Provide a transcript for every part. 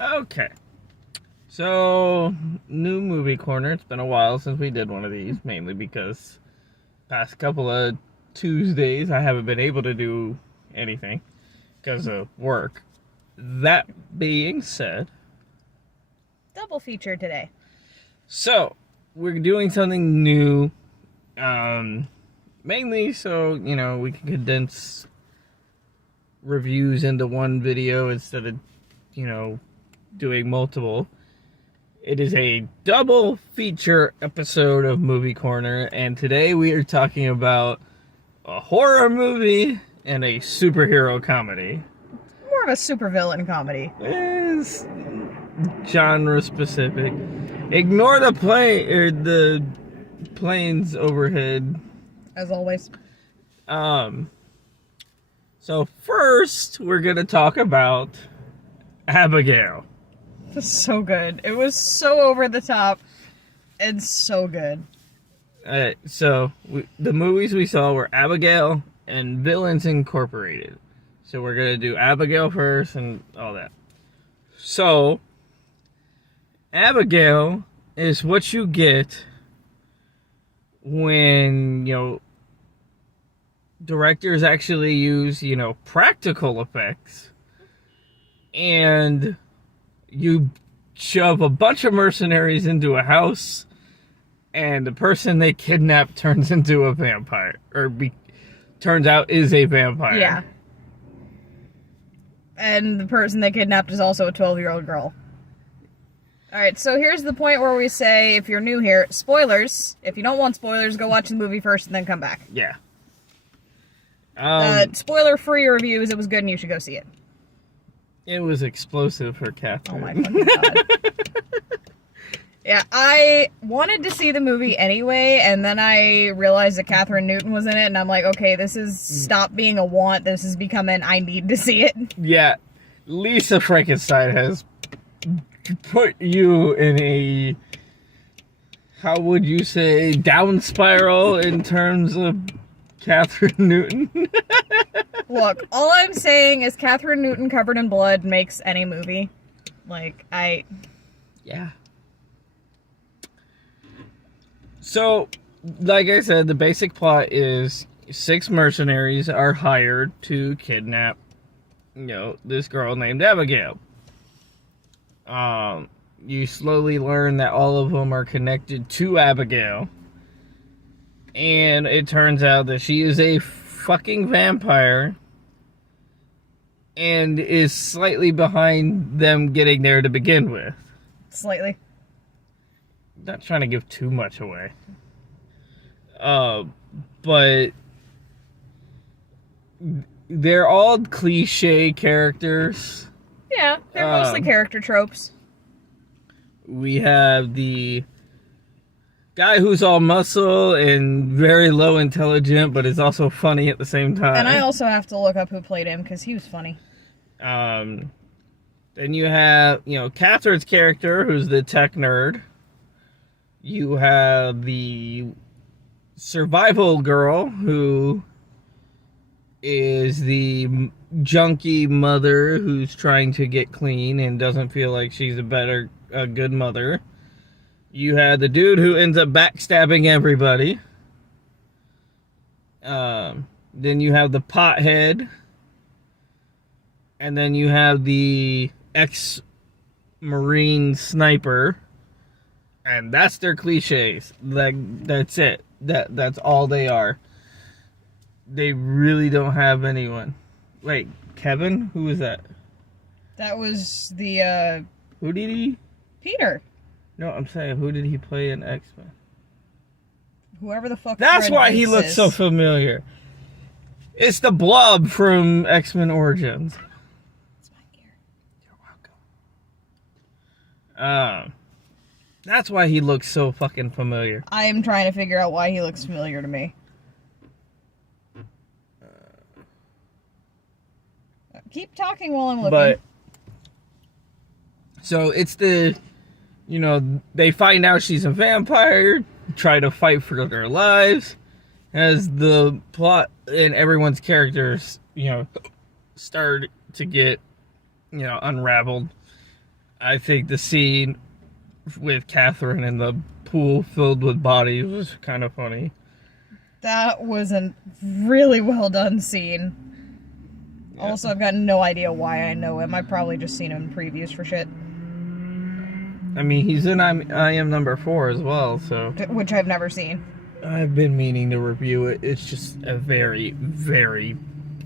Okay. So, new movie corner. It's been a while since we did one of these, mainly because past couple of Tuesdays I haven't been able to do anything because of work. That being said, Double feature today. so we're doing something new, mainly so, we can condense reviews into one video instead of, doing multiple. It is a double feature episode of Movie Corner, and today we are talking about a horror movie and a superhero comedy. More of a supervillain comedy. It's genre specific. Ignore the plane or the planes overhead. As always. So first we're gonna talk about Abigail. So good. It was so over the top and so good. So the movies we saw were Abigail and Villians Incorporated. So we're gonna do Abigail first and all that. So Abigail is what you get when, directors actually use, practical effects, and you shove a bunch of mercenaries into a house, and the person they kidnap turns into a vampire, turns out is a vampire. Yeah. And the person they kidnapped is also a 12-year-old girl. Alright, so here's the point where we say, if you're new here, spoilers. If you don't want spoilers, go watch the movie first and then come back. Yeah. Spoiler-free reviews, it was good and you should go see it. It was explosive for Catherine. Oh my fucking god. Yeah, I wanted to see the movie anyway, and then I realized that Catherine Newton was in it, and I'm like, okay, this is stop being a want, this is becoming I need to see it. Yeah, Lisa Frankenstein has put you in a, how would you say, down spiral in terms of Catherine Newton. Look, all I'm saying is Catherine Newton covered in blood makes any movie. Yeah. So, like I said, the basic plot is 6 mercenaries are hired to kidnap, this girl named Abigail. You slowly learn that all of them are connected to Abigail. And it turns out that she is a fucking vampire and is slightly behind them getting there to begin with. Slightly. Not trying to give too much away. But they're all cliche characters. Yeah, they're mostly character tropes. We have the guy who's all muscle and very low intelligent, but is also funny at the same time. And I also have to look up who played him, because he was funny. Then you have, Catherine's character, who's the tech nerd. You have the survival girl, who is the junkie mother who's trying to get clean and doesn't feel like she's a good mother. You had the dude who ends up backstabbing everybody. Then you have the pothead. And then you have the ex-Marine sniper. And that's their cliches. That's it. That's all they are. They really don't have anyone. Wait, Kevin? Who was that? That was the, Who did he? Peter. No, I'm saying, who did he play in X-Men? Whoever the fuck. That's why he looks so familiar. It's the Blob from X-Men Origins. It's my ear. You're welcome. That's why he looks so fucking familiar. I am trying to figure out why he looks familiar to me. Keep talking while I'm looking. But so it's the, they find out she's a vampire, try to fight for their lives, as the plot and everyone's characters, start to get, unraveled. I think the scene with Catherine in the pool filled with bodies was kind of funny. That was a really well done scene. Yeah. Also, I've got no idea why I know him. I've probably just seen him in previews for shit. I mean, he's in I Am Number 4 as well, so... Which I've never seen. I've been meaning to review it. It's just a very, very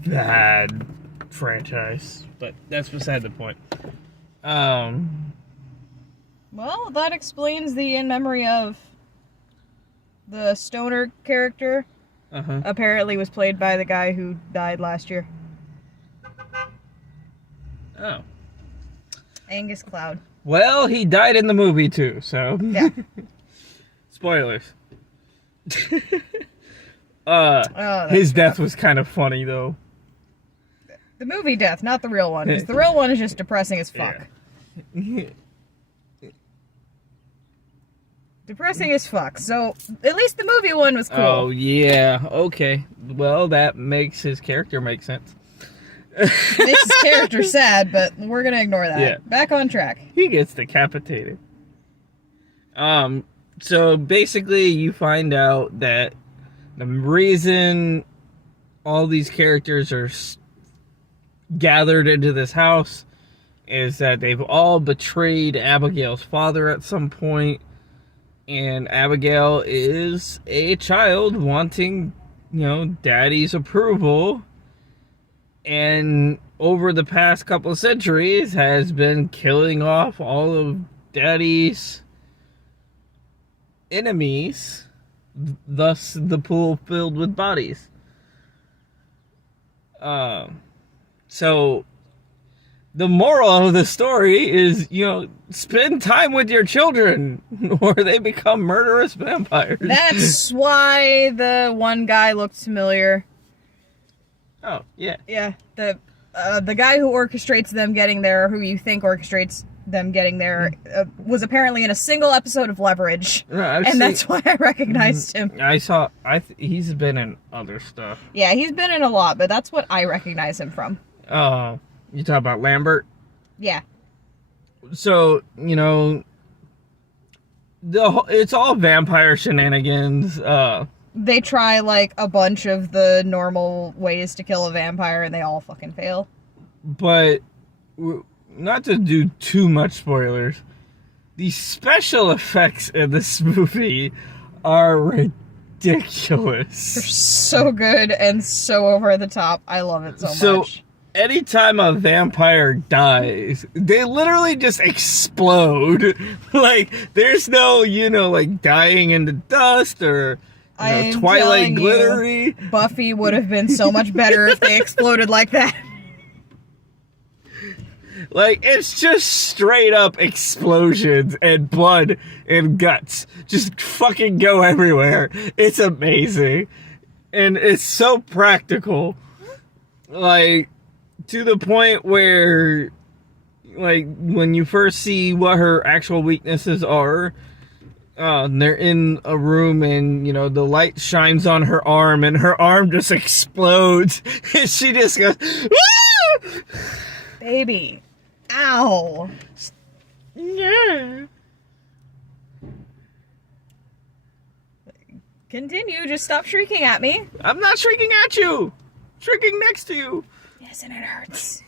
bad franchise. But that's beside the point. Well, that explains the In Memory of... The stoner character. Apparently was played by the guy who died last year. Oh. Angus Cloud. Well, he died in the movie too, so... Yeah. Spoilers. His death was kind of funny, though. The movie death, not the real one. Because the real one is just depressing as fuck. Yeah. Depressing as fuck. So, at least the movie one was cool. Oh, yeah. Okay. Well, that makes his character make sense. Makes his character sad, but we're gonna ignore that. Yeah. Back on track. He gets decapitated. So basically you find out that the reason all these characters are gathered into this house is that they've all betrayed Abigail's father at some point, and Abigail is a child wanting, daddy's approval, and over the past couple of centuries has been killing off all of daddy's enemies, thus the pool filled with bodies. So the moral of the story is, spend time with your children or they become murderous vampires. That's why the one guy looked familiar. Oh, yeah. Yeah, the guy who orchestrates them getting there, who you think orchestrates them getting there, was apparently in a single episode of Leverage, that's why I recognized him. He's been in other stuff. Yeah, he's been in a lot, but that's what I recognize him from. You talk about Lambert? Yeah. So, it's all vampire shenanigans. They try, like, a bunch of the normal ways to kill a vampire, and they all fucking fail. But, not to do too much spoilers, the special effects in this movie are ridiculous. They're so good and so over the top. I love it so much. Anytime a vampire dies, they literally just explode. Like, there's no, dying into dust or... Twilight glittery. Buffy would have been so much better if they exploded like that. Like, it's just straight up explosions and blood and guts. Just fucking go everywhere. It's amazing. And it's so practical. Like, to the point where, like, when you first see what her actual weaknesses are... they're in a room and, the light shines on her arm and her arm just explodes. And she just goes, woo! Baby. Ow. Yeah. Continue. Just stop shrieking at me. I'm not shrieking at you. Shrieking next to you. Yes, and it hurts.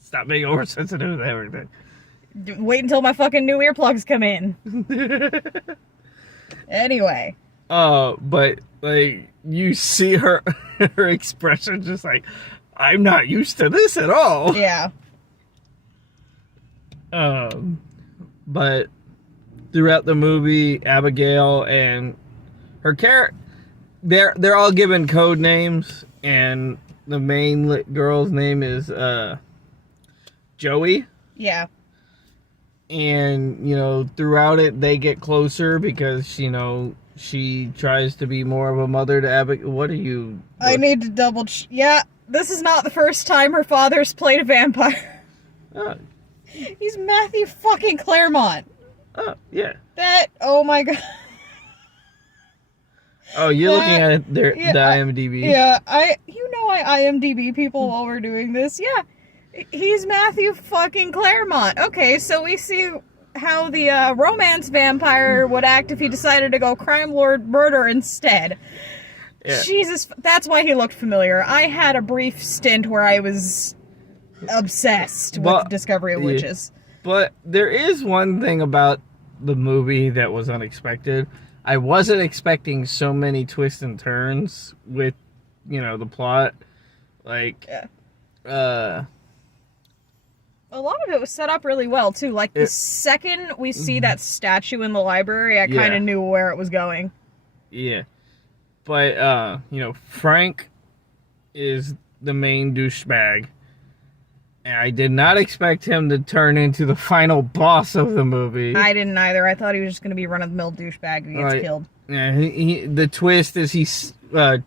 Stop being oversensitive to everything. Wait until my fucking new earplugs come in. Anyway. But, like, you see her expression just like, I'm not used to this at all. Yeah. But throughout the movie, Abigail and her character, they're all given code names, and the main girl's name is, Joey. Yeah. And, throughout it, they get closer because, she tries to be more of a mother to Abigail. What are you... I need to double... Yeah, this is not the first time her father's played a vampire. Oh. He's Matthew fucking Claremont. Oh, yeah. Oh my god. Oh, you're looking at the IMDb. Yeah, I IMDb people while we're doing this. Yeah. He's Matthew fucking Claremont. Okay, so we see how the romance vampire would act if he decided to go crime lord murder instead. Yeah. Jesus, that's why he looked familiar. I had a brief stint where I was obsessed with Discovery of Witches. But there is one thing about the movie that was unexpected. I wasn't expecting so many twists and turns with, the plot. Like, a lot of it was set up really well, too. Like, the second we see that statue in the library, I kind of knew where it was going. Yeah. But, Frank is the main douchebag. And I did not expect him to turn into the final boss of the movie. I didn't either. I thought he was just going to be run-of-the-mill douchebag who gets killed. Yeah, the twist is he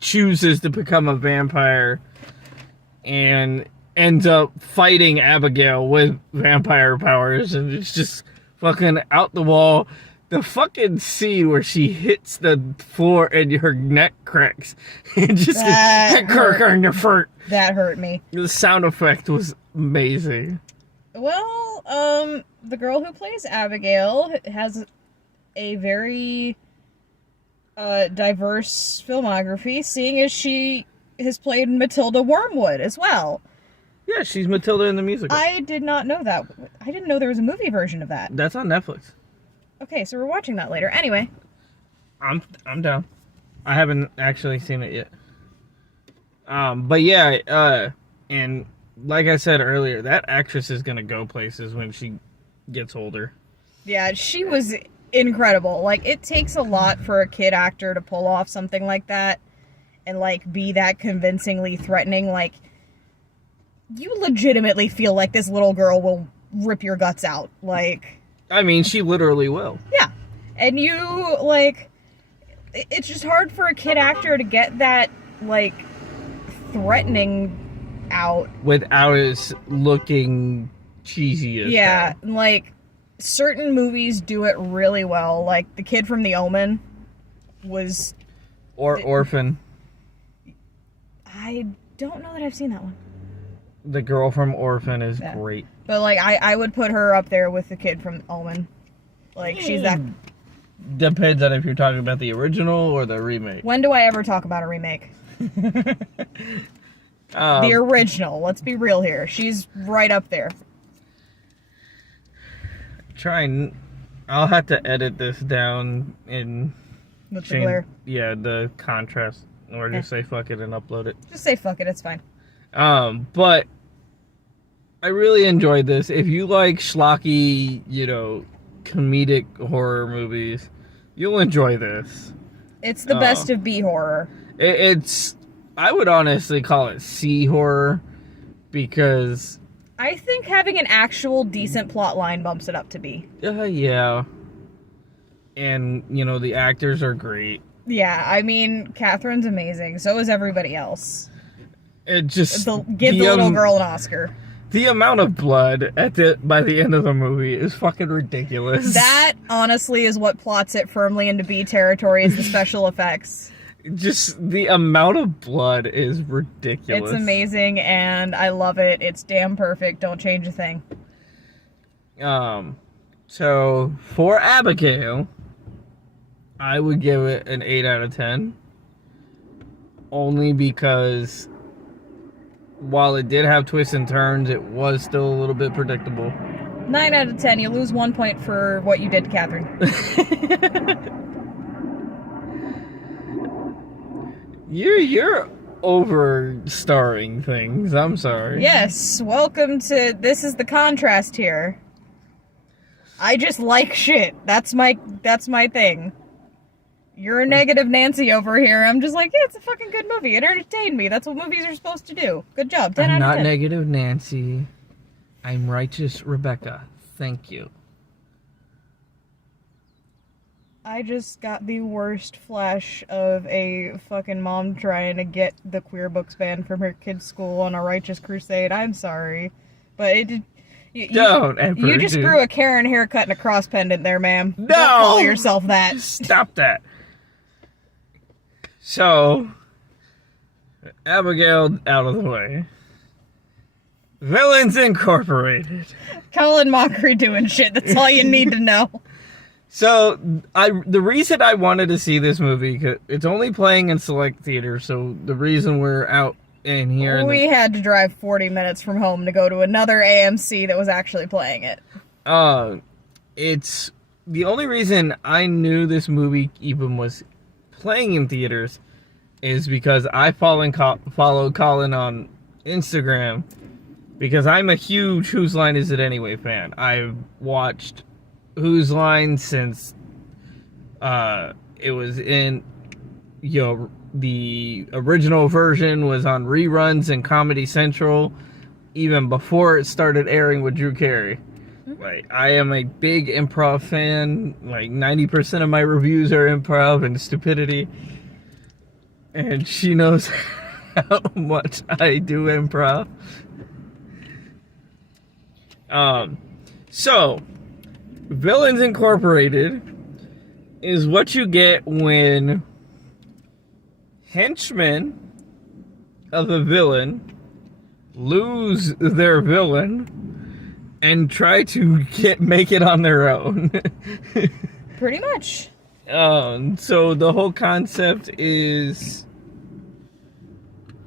chooses to become a vampire and ends up fighting Abigail with vampire powers, and it's just fucking out the wall. The fucking scene where she hits the floor and her neck cracks. And just That hurt me. The sound effect was amazing. Well, the girl who plays Abigail has a very diverse filmography, seeing as she has played Matilda Wormwood as well. Yeah, she's Matilda in the musical. I did not know that. I didn't know there was a movie version of that. That's on Netflix. Okay, so we're watching that later. Anyway. I'm down. I haven't actually seen it yet. But yeah, and like I said earlier, that actress is gonna go places when she gets older. Yeah, she was incredible. Like, it takes a lot for a kid actor to pull off something like that and, like, be that convincingly threatening. Like, you legitimately feel like this little girl will rip your guts out. Like... I mean, she literally will. Yeah. And you, like... It's just hard for a kid actor to get that, like, threatening out. Without it looking cheesy as Yeah, hell. like, certain movies do it really well. Like, the kid from The Omen was... Or Orphan. I don't know that I've seen that one. The girl from Orphan is great. But, like, I would put her up there with the kid from Omen. Like, she's that... Depends on if you're talking about the original or the remake. When do I ever talk about a remake? The original. Let's be real here. She's right up there. I'll have to edit this down in... With the glare. Yeah, the contrast. Or just say fuck it and upload it. Just say fuck it. It's fine. But... I really enjoyed this. If you like schlocky, comedic horror movies, you'll enjoy this. It's the best of B horror. I would honestly call it C horror, because I think having an actual decent plot line bumps it up to B. Yeah. And, the actors are great. Yeah, I mean, Catherine's amazing. So is everybody else. It just... Give the little girl an Oscar. The amount of blood by the end of the movie is fucking ridiculous. That, honestly, is what plots it firmly into B territory, is the special effects. Just the amount of blood is ridiculous. It's amazing, and I love it. It's damn perfect. Don't change a thing. So, for Abigail, I would give it an 8 out of 10. Only because... while it did have twists and turns, it was still a little bit predictable. 9 out of 10. You lose 1 point for what you did to Catherine. You're over-starring things. I'm sorry. Yes. Welcome to... This is the contrast here. I just like shit. That's my thing. You're a negative Nancy over here. I'm just like, yeah, it's a fucking good movie. It entertained me. That's what movies are supposed to do. Good job. 10 I'm out of 10. not negative Nancy. I'm righteous Rebecca. Thank you. I just got the worst flash of a fucking mom trying to get the queer books banned from her kid's school on a righteous crusade. I'm sorry. But it did... You just grew a Karen haircut and a cross pendant there, ma'am. No! Don't call yourself that. Stop that. So, Abigail out of the way. Villains Incorporated. Colin Mockery doing shit. That's all you need to know. So, the reason I wanted to see this movie, 'cause it's only playing in select theaters, so the reason we're out in here... We had to drive 40 minutes from home to go to another AMC that was actually playing it. It's... The only reason I knew this movie even was playing in theaters is because I follow Colin on Instagram, because I'm a huge Whose Line Is It Anyway fan. I've watched Whose Line since it was in, the original version was on reruns in Comedy Central, even before it started airing with Drew Carey. Like, I am a big improv fan. Like, 90% of my reviews are improv and stupidity. And she knows how much I do improv. So, Villains Incorporated is what you get when henchmen of a villain lose their villain and try to make it on their own. Pretty much. So the whole concept is,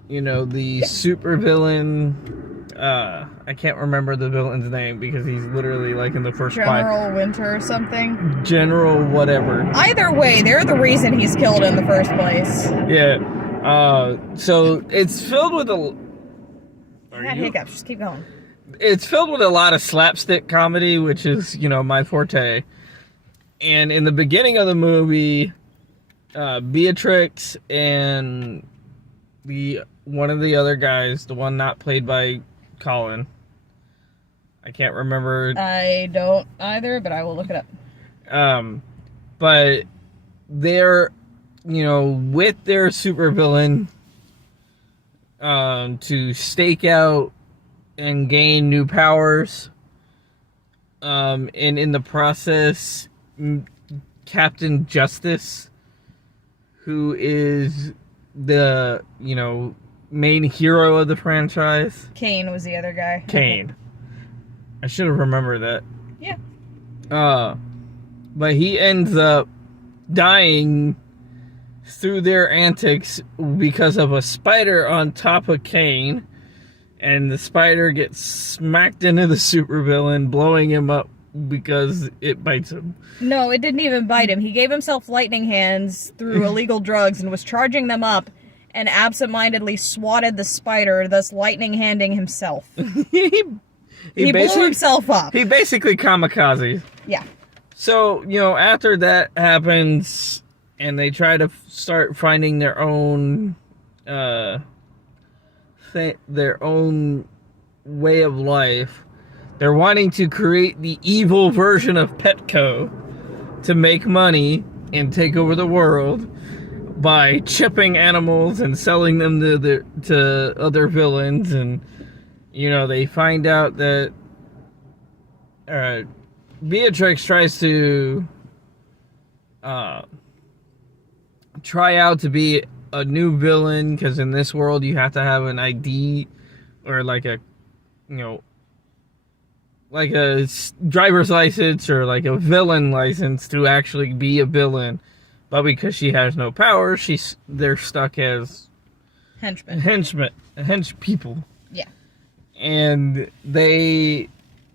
the super villain. I can't remember the villain's name because he's literally like in the first General Winter or something. General whatever. Either way, they're the reason he's killed in the first place. Yeah. So it's filled with a. I had hiccups. Just keep going. It's filled with a lot of slapstick comedy, which is, my forte. And in the beginning of the movie, Beatrix and one of the other guys, the one not played by Colin, I can't remember. I don't either, but I will look it up. But they're, with their supervillain, to stake out and gain new powers. And in the process, Captain Justice, who is the, main hero of the franchise. Kane was the other guy. Kane. I should have remembered that. Yeah. But he ends up dying through their antics because of a spider on top of Kane. And the spider gets smacked into the supervillain, blowing him up because it bites him. No, it didn't even bite him. He gave himself lightning hands through illegal drugs and was charging them up and absentmindedly swatted the spider, thus lightning handing himself. He blew himself up. He basically kamikaze. Yeah. So, after that happens and they try to start finding their own... their own way of life. They're wanting to create the evil version of Petco to make money and take over the world by chipping animals and selling them to other villains. And they find out that Beatrix tries to try out to be a new villain, because in this world you have to have an ID or like a driver's license or like a villain license to actually be a villain. But because she has no power, they're stuck as hench people. Yeah. And they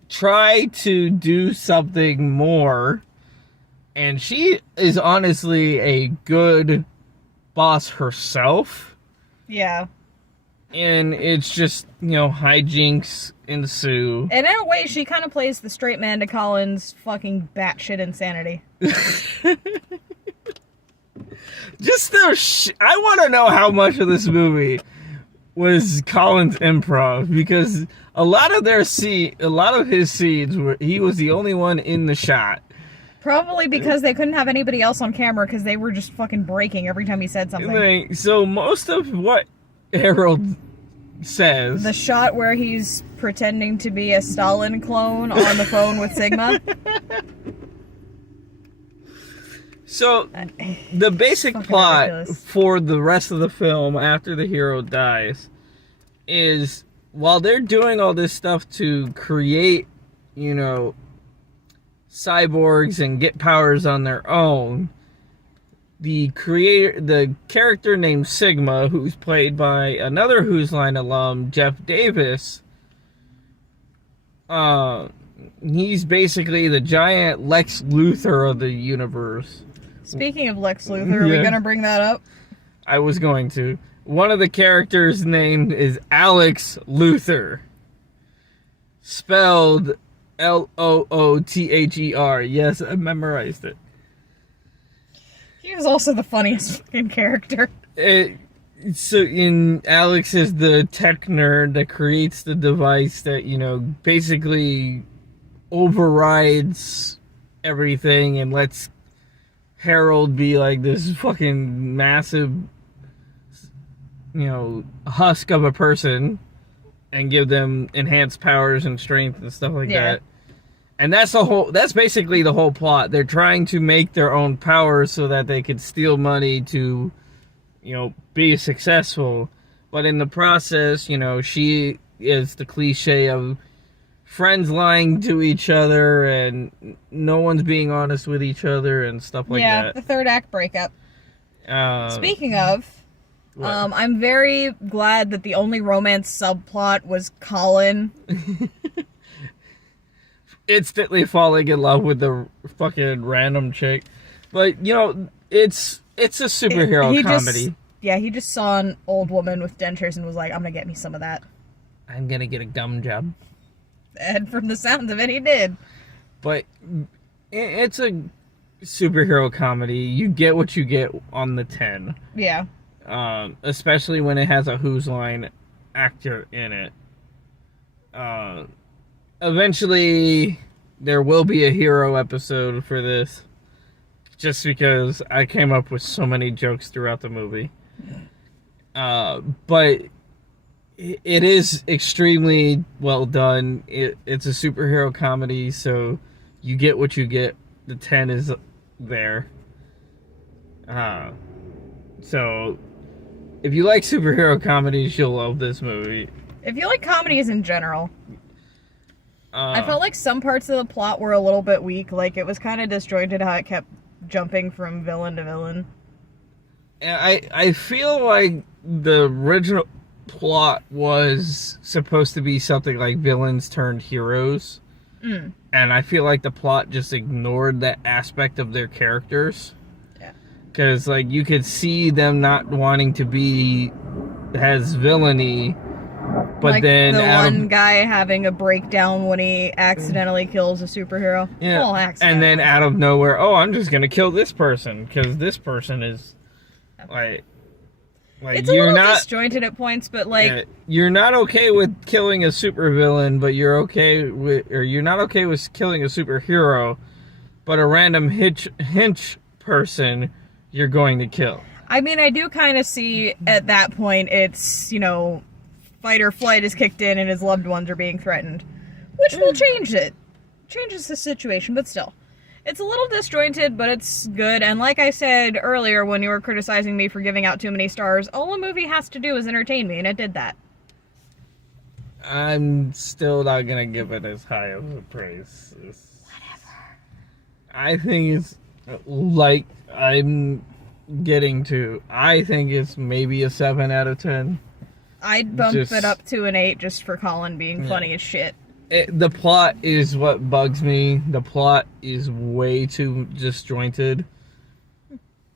try to do something more, and she is honestly a good boss herself. Yeah. And it's just, hijinks ensue. And in a way, she kind of plays the straight man to Colin's fucking batshit insanity. Just I want to know how much of this movie was Colin's improv, because a lot of his scenes he was the only one in the shot. Probably because they couldn't have anybody else on camera because they were just fucking breaking every time he said something. So most of what Harold says... The shot where he's pretending to be a Stalin clone on the phone with Sigma. So, the basic plot for the rest of the film after the hero dies is while they're doing all this stuff to create, you know, cyborgs and get powers on their own, the character named Sigma, who's played by another Whose Line alum, Jeff Davis, he's basically the giant Lex Luthor of the universe. Speaking of Lex Luthor, are we gonna bring that up? I was going to. One of the characters' name is Alex Luthor. Spelled Loother. Yes, I memorized it. He was also the funniest fucking character. So Alex is the tech nerd that creates the device that, you know, basically overrides everything and lets Harold be like this fucking massive, you know, husk of a person and give them enhanced powers and strength and stuff like that. And that's basically the whole plot. They're trying to make their own powers so that they could steal money to, you know, be successful. But in the process, you know, she is the cliche of friends lying to each other and no one's being honest with each other and stuff like that. Yeah, the third act breakup. Speaking of, I'm very glad that the only romance subplot was Colin. Instantly falling in love with the fucking random chick. But, you know, it's a superhero comedy. He just saw an old woman with dentures and was like, I'm gonna get me some of that. I'm gonna get a gum job. And from the sounds of it, he did. But it's a superhero comedy. You get what you get on the 10. Yeah. Especially when it has a Whose Line actor in it. Eventually, there will be a hero episode for this. Just because I came up with so many jokes throughout the movie. But it is extremely well done. It's a superhero comedy, so you get what you get. The 10 is there. So, if you like superhero comedies, you'll love this movie. If you like comedies in general, I felt like some parts of the plot were a little bit weak. Like, it was kind of disjointed how it kept jumping from villain to villain. And I feel like the original plot was supposed to be something like villains turned heroes. And I feel like the plot just ignored that aspect of their characters. Yeah. Because, like, you could see them not wanting to be as villainy. But like then the one guy having a breakdown when he accidentally kills a superhero. Yeah. Well, and then out of nowhere, oh, I'm just going to kill this person. Because this person is, like it's a little disjointed at points, but like you're not okay with killing a supervillain, but you're not okay with killing a superhero, but a random hench person you're going to kill. I mean, I do kind of see at that point it's, you know, fight or flight is kicked in and his loved ones are being threatened, which will change it. Changes the situation, but still. It's a little disjointed, but it's good. And like I said earlier when you were criticizing me for giving out too many stars, all a movie has to do is entertain me, and it did that. I'm still not going to give it as high of a praise. Whatever. I think it's like I'm getting to. I think it's maybe a 7 out of 10. I'd bump it up to an 8 just for Colin being funny as shit. The plot is what bugs me. The plot is way too disjointed.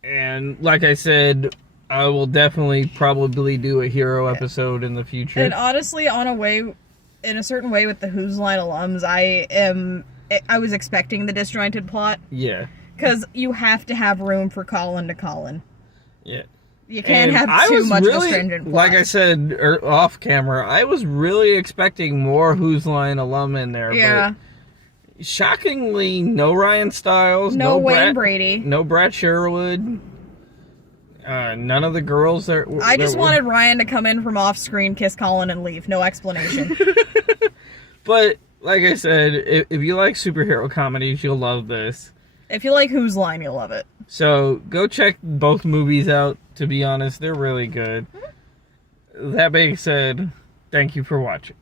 And like I said, I will definitely probably do a hero episode in the future. And honestly, in a certain way with the Whose Line alums, I was expecting the disjointed plot. Yeah. Because you have to have room for Colin to Colin. Yeah. You can't have too much of a stringent plot. Like I said off camera, I was really expecting more Whose Line alum in there. Yeah. But shockingly, no Ryan Stiles. No Wayne Brady. No Brad Sherwood. None of the girls. I just wanted Ryan to come in from off screen, kiss Colin, and leave. No explanation. But, like I said, if you like superhero comedies, you'll love this. If you like Whose Line, you'll love it. So, go check both movies out. To be honest, they're really good. That being said, Thank you for watching.